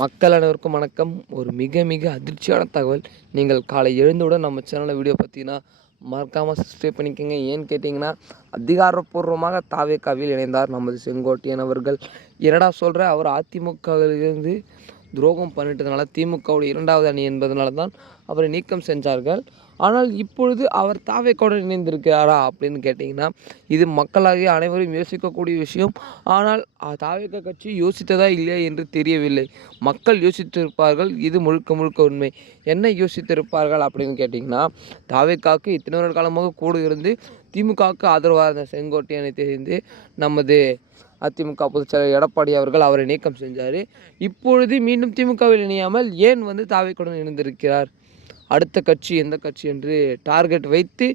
மக்கள் அனைவருக்கும் வணக்கம். ஒரு மிக மிக அதிர்ச்சியான தகவல். நீங்கள் காலை எழுந்தவுடன் நம்ம சேனலில் வீடியோ பார்த்தீங்கன்னா மறக்காமல் சப்ஸ்கிரைப் பண்ணிக்கோங்க. ஏன்னு கேட்டிங்கன்னா அதிகாரப்பூர்வமாக தாவேக்காவில் இணைந்தார் நமது செங்கோட்டையன் அவர்கள். என்னடா சொல்கிற அவர் அதிமுகவிலிருந்து துரோகம் பண்ணிட்டதுனால திமுகவுடைய இரண்டாவது அணி என்பதனால தான் அவரை நீக்கம் செஞ்சார்கள். ஆனால் இப்பொழுது அவர் தாவேக்கோடு இணைந்திருக்கிறாரா அப்படின்னு கேட்டிங்கன்னா இது மக்களாகிய அனைவரும் யோசிக்கக்கூடிய விஷயம். ஆனால் தாவேக்க கட்சி யோசித்ததா இல்லையா என்று தெரியவில்லை. மக்கள் யோசித்திருப்பார்கள் இது முழுக்க முழுக்க உண்மை. என்ன யோசித்திருப்பார்கள் அப்படின்னு கேட்டிங்கன்னா தாவேக்காவுக்கு இத்தனை வருட காலமாக கூட இருந்து திமுகவுக்கு ஆதரவாக இருந்த செங்கோட்டையனை தெரிந்து நமது அதிமுக பொதுச்செயலர் எடப்பாடி அவர்கள் அவரை நீக்கம் செஞ்சார். இப்பொழுது மீண்டும் திமுகவில் இணையாமல் ஏன் வந்து தாவைக்குடன் இணைந்திருக்கிறார்? அடுத்த கட்சி எந்த கட்சி என்று டார்கெட் வைத்து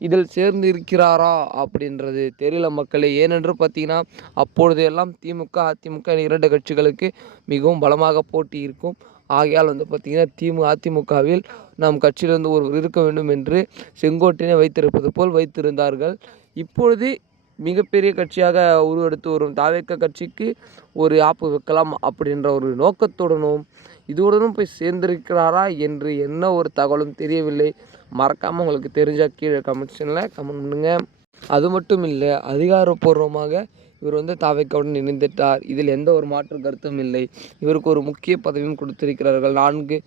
இதில் சேர்ந்து இருக்கிறாரா அப்படின்றது தெரியல மக்களே. ஏனென்று பார்த்தீங்கன்னா அப்பொழுது எல்லாம் திமுக அதிமுக இரண்டு கட்சிகளுக்கு மிகவும் பலமாக போட்டி இருக்கும். ஆகையால் வந்து பார்த்திங்கன்னா திமு அதிமுகவில் நம் கட்சியிலிருந்து ஒருவர் இருக்க வேண்டும் என்று செங்கோட்டையினை வைத்திருப்பது போல் வைத்திருந்தார்கள். இப்பொழுது மிகப்பெரிய கட்சியாக உருவெடுத்து வரும் தாவேக்க கட்சிக்கு ஒரு ஆப்பு வைக்கலாம் அப்படின்ற ஒரு நோக்கத்துடனும் இதுவுடனும் போய் சேர்ந்திருக்கிறாரா என்று என்ன ஒரு தகவலும் தெரியவில்லை. மறக்காமல் உங்களுக்கு தெரிஞ்சால் கீழே கமெண்ட்ஸில் கமெண்ட் பண்ணுங்கள் அது மட்டும் இல்லை அதிகாரப்பூர்வமாக இவர் வந்து தாவைக்காவுடன் இணைந்துட்டார். இதில் எந்த ஒரு மாற்று கருத்தும் இல்லை. இவருக்கு ஒரு முக்கிய பதவியும் கொடுத்திருக்கிறார்கள். நான்கு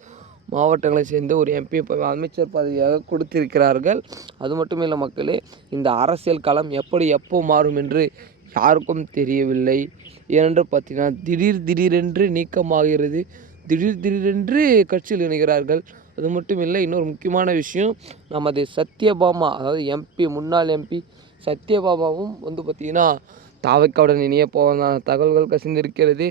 மாவட்டங்களை சேர்ந்து ஒரு எம்பி அமைச்சர் பதவியாக கொடுத்திருக்கிறார்கள். அது மட்டும் இல்லை மக்களே இந்த அரசியல் களம் எப்படி எப்போ மாறும் என்று யாருக்கும் தெரியவில்லை. ஏனென்று பார்த்தீங்கன்னா திடீர் திடீரென்று நீக்கமாகிறது. திடீர் திடீரென்று கட்சியில் இணைகிறார்கள். அது மட்டும் இல்லை இன்னொரு முக்கியமான விஷயம் நமது சத்யபாமா அதாவது எம்பி முன்னாள் எம்பி சத்யபாமாவும் வந்து பார்த்திங்கன்னா தாவைக்காவுடன் இணைய போவதான தகவல்கள் கசிந்திருக்கிறது.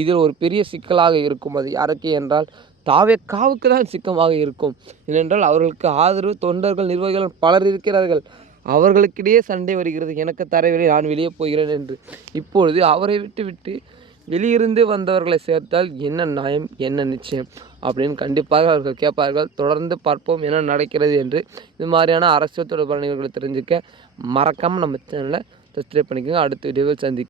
இதில் ஒரு பெரிய சிக்கலாக இருக்கும் அது யாருக்கு என்றால் தாவேக்காவுக்கு தான் சிக்கமாக இருக்கும். ஏனென்றால் அவர்களுக்கு ஆதரவு தொண்டர்கள் நிர்வாகிகள் பலர் இருக்கிறார்கள். அவர்களுக்கிடையே சண்டை வருகிறது. எனக்கு தரவில்லை நான் வெளியே போகிறேன் என்று. இப்பொழுது அவரை விட்டுவிட்டு வெளியிருந்து வந்தவர்களை சேர்த்தால் என்ன நியாயம் என்ன நிச்சயம் அப்படின்னு கண்டிப்பாக அவர்கள் கேட்பார்கள். தொடர்ந்து பார்ப்போம் என்ன நடக்கிறது என்று. இது மாதிரியான அரசியல் தொடர்பான நிகழ்வுகளை தெரிஞ்சுக்க மறக்காமல் நம்ம சேனலை சப்ஸ்கிரைப் பண்ணிக்கோங்க. அடுத்த வீடியோவில் சந்திக்கும்